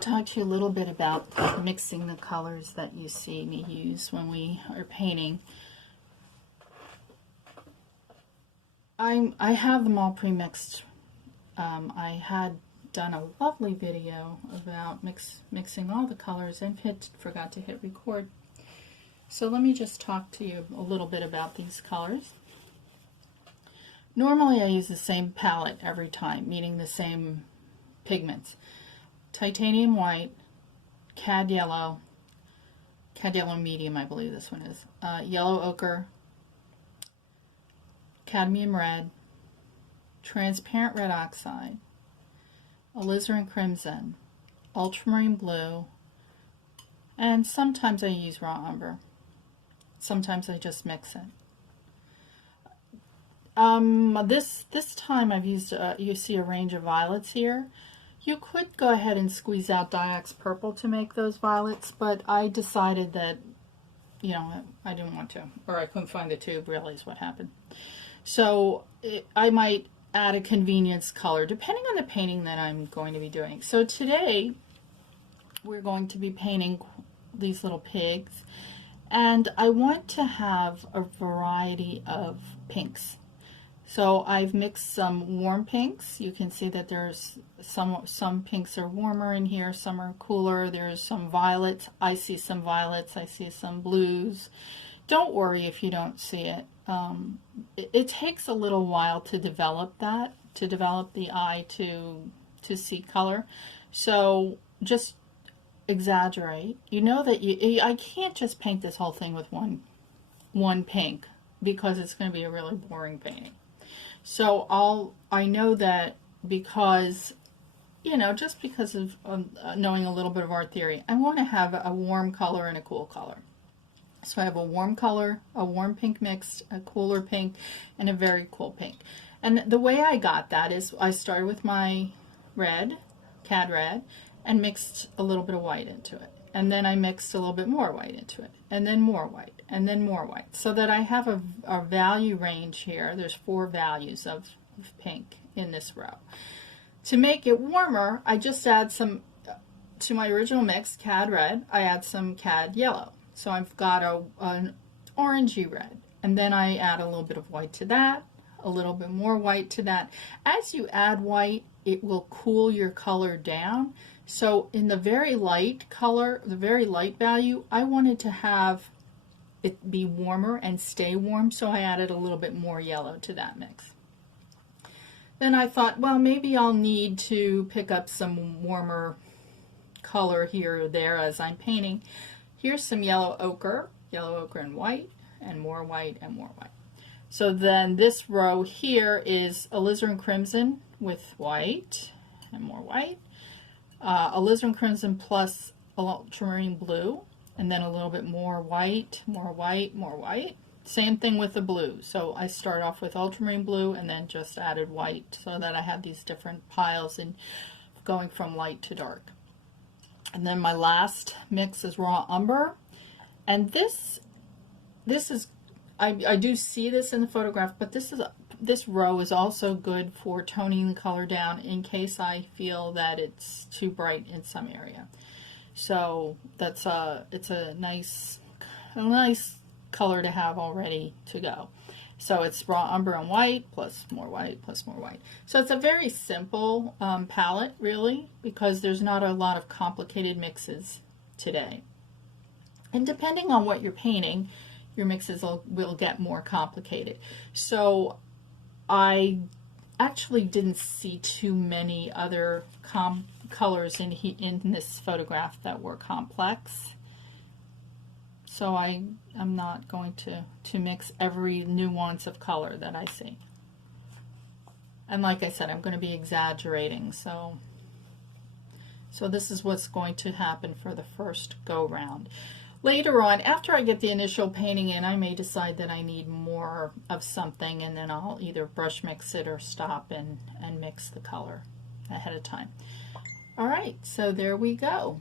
Talk to you a little bit about mixing the colors that you see me use when we are painting. I have them all pre-mixed. I had done a lovely video about mixing all the colors and forgot to hit record. So let me just talk to you a little bit about these colors. Normally I use the same palette every time, meaning the same pigments. Titanium white, cad yellow medium, I believe this one is, yellow ochre, cadmium red, transparent red oxide, alizarin crimson, ultramarine blue, and sometimes I use raw umber. Sometimes I just mix it. This time I've used, you see a range of violets here. You could go ahead and squeeze out Diax purple to make those violets, but I decided that, you know, I didn't want to, or I couldn't find the tube, really is what happened. So I might add a convenience color depending on the painting that I'm going to be doing. So today we're going to be painting these little pigs, and I want to have a variety of pinks. So I've mixed some warm pinks. You can see that there's some pinks are warmer in here, some are cooler. There's some violets. I see some violets. I see some blues. Don't worry if you don't see it. It takes a little while to develop that, to develop the eye to see color. So just exaggerate. You know that I can't just paint this whole thing with one pink, because it's going to be a really boring painting. So I know that because, you know, just because of knowing a little bit of art theory, I want to have a warm color and a cool color. So I have a warm color, a warm pink mixed, a cooler pink, and a very cool pink. And the way I got that is I started with my red, cad red, and mixed a little bit of white into it. And then I mixed a little bit more white into it, and then more white, and then more white, so that I have a value range here. There's 4 values of pink in this row. To make it warmer, I just add some, to my original mix, cad red, I add some cad yellow. So I've got an orangey red, and then I add a little bit of white to that, a little bit more white to that. As you add white, it will cool your color down. So in the very light color, the very light value, I wanted to have it be warmer and stay warm, so I added a little bit more yellow to that mix. Then I thought, well, maybe I'll need to pick up some warmer color here or there as I'm painting. Here's some yellow ochre and white, and more white and more white. So then this row here is alizarin crimson with white and more white. Alizarin crimson plus ultramarine blue, and then a little bit more white, more white, more white. Same thing with the blue. So I start off with ultramarine blue and then just added white, so that I had these different piles and going from light to dark. And then my last mix is raw umber, and this is, I do see this in the photograph, but this row is also good for toning the color down in case I feel that it's too bright in some area. So that's it's a nice color to have all ready to go. So it's raw umber and white plus more white plus more white. So it's a very simple palette, really, because there's not a lot of complicated mixes today. And depending on what you're painting, your mixes will get more complicated. So I actually didn't see too many other colors in this photograph that were complex. So I'm not going to mix every nuance of color that I see. And like I said, I'm going to be exaggerating. So this is what's going to happen for the first go round. Later on, after I get the initial painting in, I may decide that I need more of something, and then I'll either brush mix it or stop and mix the color ahead of time. All right, so there we go.